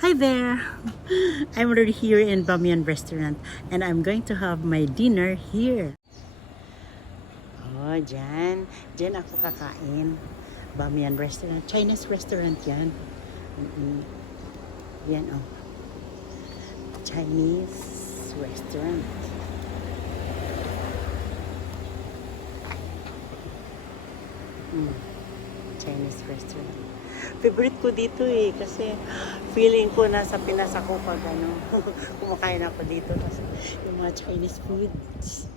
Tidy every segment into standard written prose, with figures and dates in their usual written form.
Hi there! I'm already here in Bamiyan Restaurant and I'm going to have my dinner here. Oh, dyan. Dyan ako kakain. Bamiyan Restaurant. Chinese restaurant yan. Yan, oh. Chinese restaurant. Chinese restaurant. Favorite ko dito eh kasi feeling ko nasa Pinas ako pag ano, kumakain ako dito kasi yung mga Chinese foods.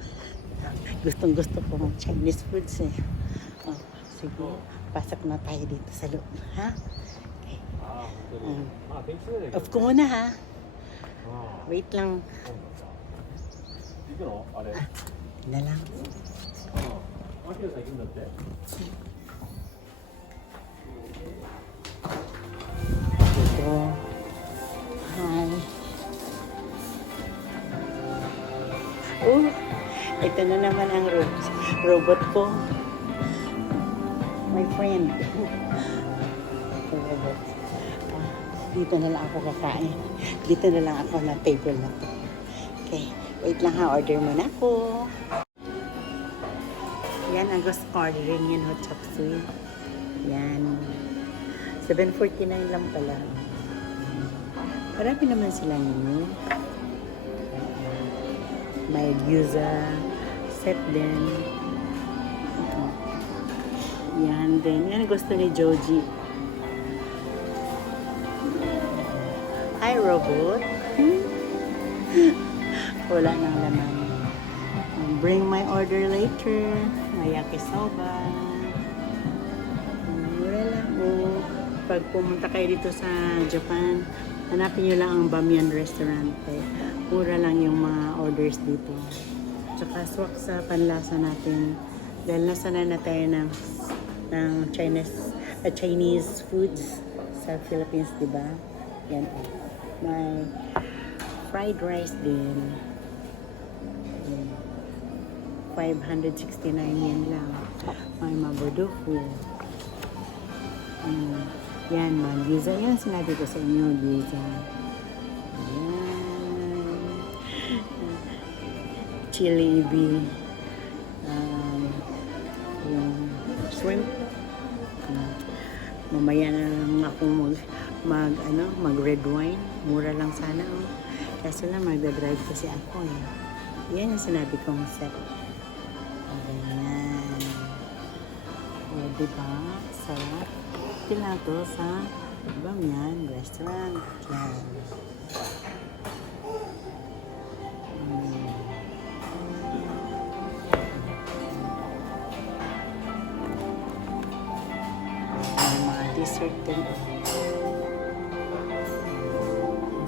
Gustong gusto ko mga Chinese foods eh. Oh, sige, pasok na tayo dito sa loob, ha? Okay. Off ko muna ha. Wait lang. Na lang. Dito. Hi. Oh, ito na naman ang robot ko. My friend. Robot. Dito na lang ako kakain. Dito na lang ako na table na to. Okay. Wait lang ha. Order muna ako. Yan, ang gusto ko ordering yun, hot chop suey. Yan. 7.49 lang pala. Marami naman silang menu. May gyoza set din. Yan din. Yan gusto ni Joji. Hi, robot. Wala nang laman. Bring my order later. May yakisoba. Mura lang. Oh. Pag pumunta kayo dito sa Japan, hanapin nyo lang ang Bamiyan Restaurant. Mura lang yung mga orders dito. Tsaka swak sa panlasa natin. Dahil nasanay na tayo ng Chinese foods sa Philippines, diba? Yan. May fried rice din. 569 yen lang. May mabudufu. Yan, gyoza. Yan, sinabi ko sa inyo, gyoza. Yan. Chili ebi. Yung shrimp. Mamaya na lang ako mag red wine. Mura lang sana. Oh. Kaso lang, magdadrive kasi ako. Eh. Yan yung sinabi kong set. Ayan. O, diba? Sarap. Sila to sa Bamiyan Restaurant. Yan. May mga dessert din.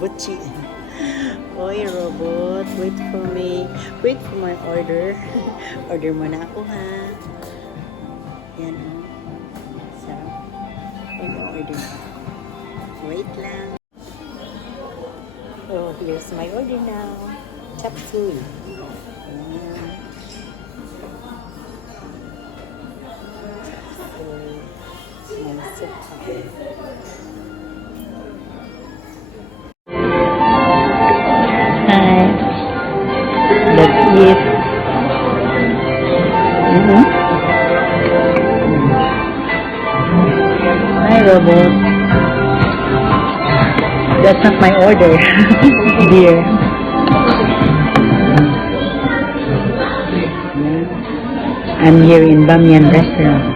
Butchi. Oy, robot. Wait for me. Wait for my order. Order mo na ako, ha? Yan, oh. Sarap. Order. Wait lang. Oh, here's my order now. Chop suey. Hi. Let's eat. Hi, robot. That's not my order, dear. I'm here in Bamiyan Restaurant.